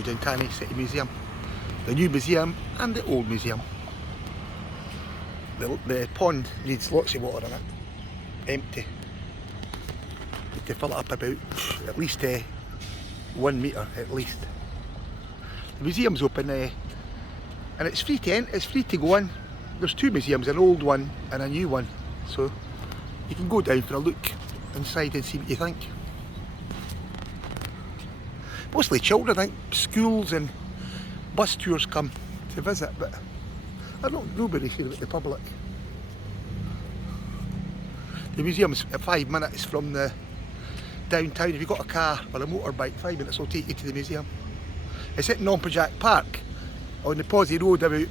Udonthani City Museum. The new museum and the old museum. The pond needs lots of water in it. Empty. Need to fill it up about at least 1 metre at least. The museum's open and it's free to enter, it's free to go in. There's two museums, an old one and a new one. So you can go down for a look inside and see what you think. Mostly children, I think. Schools and bus tours come to visit, but I don't know nobody here about the public. The museum's 5 minutes from the downtown. If you've got a car or a motorbike, 5 minutes will take you to the museum. It's at Nomperjack Park on the Posy Road, about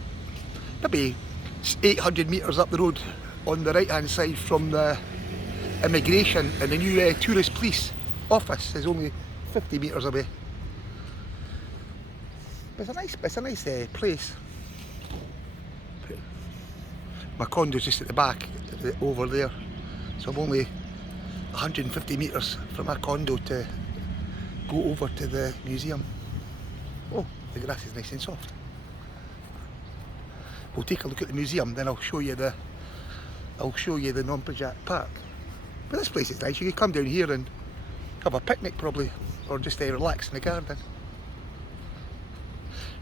maybe 800 metres up the road on the right hand side from the immigration, and the new tourist police office is only 50 metres away. But it's a nice place. My condo's just at the back over there, so I'm only 150 metres from my condo to go over to the museum. Oh, the grass is nice and soft. We'll take a look at the museum, then I'll show you the Nomperjack Park. But this place is nice. You can come down here and have a picnic probably, or just relax in the garden.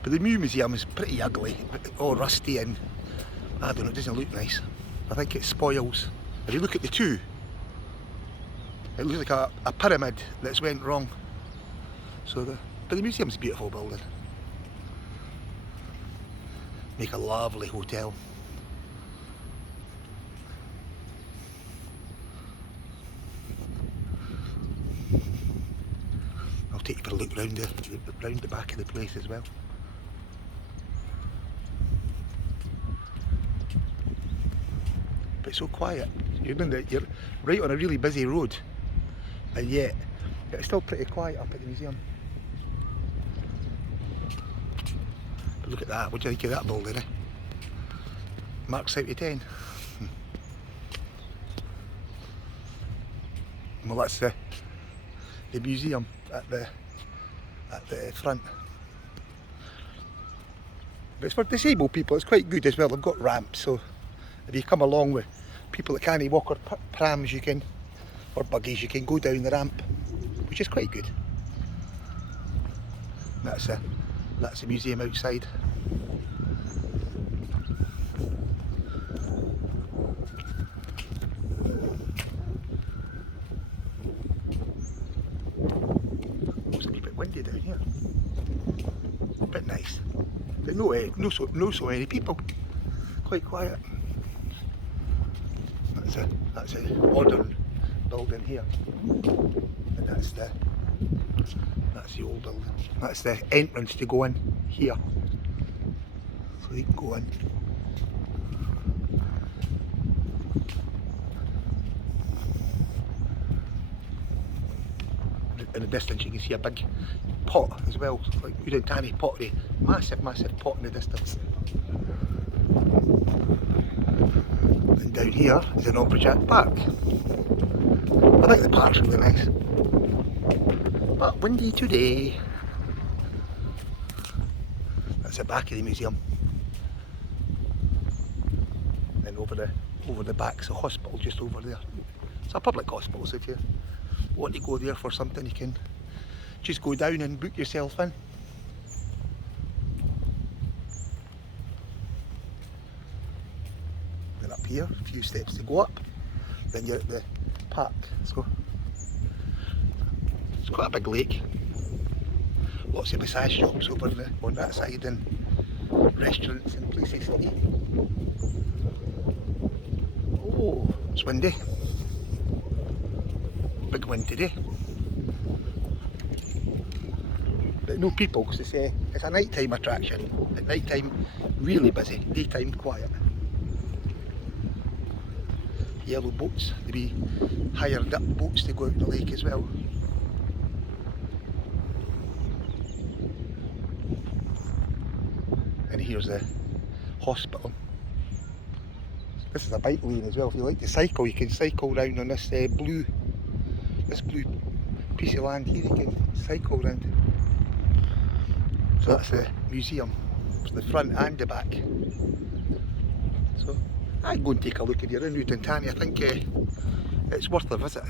But the new museum is pretty ugly, all rusty, and I don't know, it doesn't look nice. I think it spoils. If you look at the two, it looks like a pyramid that's went wrong. But the museum's a beautiful building. Make a lovely hotel. I'll take you for a look round the back of the place as well. But it's so quiet. You're right on a really busy road, and yet it's still pretty quiet up at the museum. But look at that. What do you think of that building, eh? Marks out of 10. Well, that's the museum at the front. But it's for disabled people. It's quite good as well. They've got ramps, so if you come along with people that can't walk, or prams, or buggies, you can go down the ramp, which is quite good. That's the museum outside. It's a wee bit windy down here. A bit nice. But no so many people. Quite quiet. That's a modern building here, and that's the old building. That's the entrance to go in here, so you can go in. In the distance you can see a big pot as well, like Udonthani pottery, massive pot in the distance. And down here is an Nomperjack Park. I think the park's really nice, but windy today. That's the back of the museum. And over the back's a hospital just over there. It's a public hospital, so if you want to go there for something, you can just go down and book yourself in. Then up here, a few steps to go up, then you're at the park. So it's quite a big lake. Lots of massage shops over there on that side, and restaurants and places to eat. Oh, it's windy. Big wind today. But no people, because it's a nighttime attraction. At night time, really busy. Daytime, quiet. Yellow boats, they be hired up boats to go out the lake as well. And here's the hospital. This is a bike lane as well. If you like to cycle, you can cycle round on this blue piece of land here. You can cycle round. So that's the museum, it's the front and the back. So I'd go and take a look at here in Udonthani. I think it's worth a visit.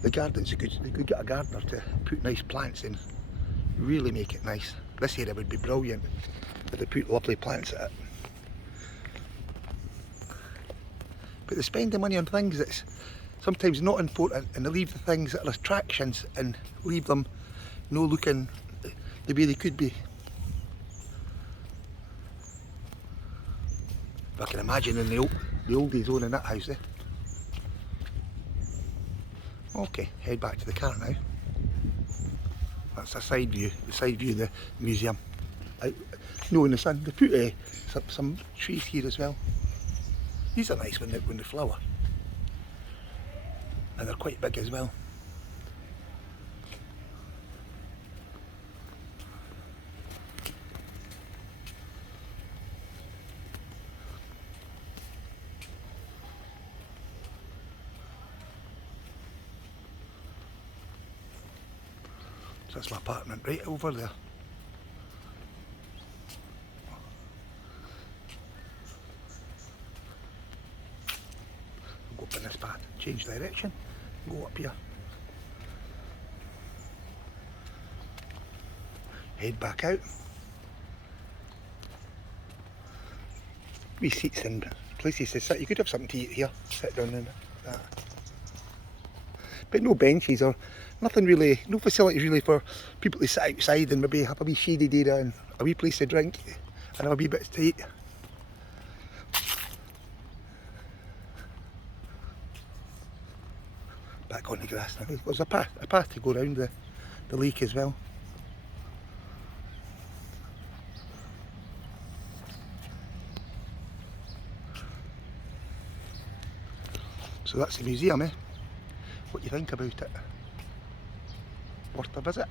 The garden's good. They could get a gardener to put nice plants in, really make it nice. This area would be brilliant if they put lovely plants in it. But they spend the money on things that's sometimes not important, and they leave the things that are attractions and leave them no looking the way they could be. If I can imagine in the old days owning that house there. Okay, head back to the car now. That's a side view, the side view of the museum. No, in the sun. They put some trees here as well. These are nice when they flower. And they're quite big as well. So that's my apartment right over there. Go up in this path, change direction, go up here. Head back out. Wee seats and places to sit. You could have something to eat here, sit down in that. But no benches or nothing really, no facilities really for people to sit outside and maybe have a wee shaded area and a wee place to drink and have a wee bits to eat. Back on the grass now. There's a path to go around the lake as well. So that's the museum, eh? What do you think about it? Worth a visit?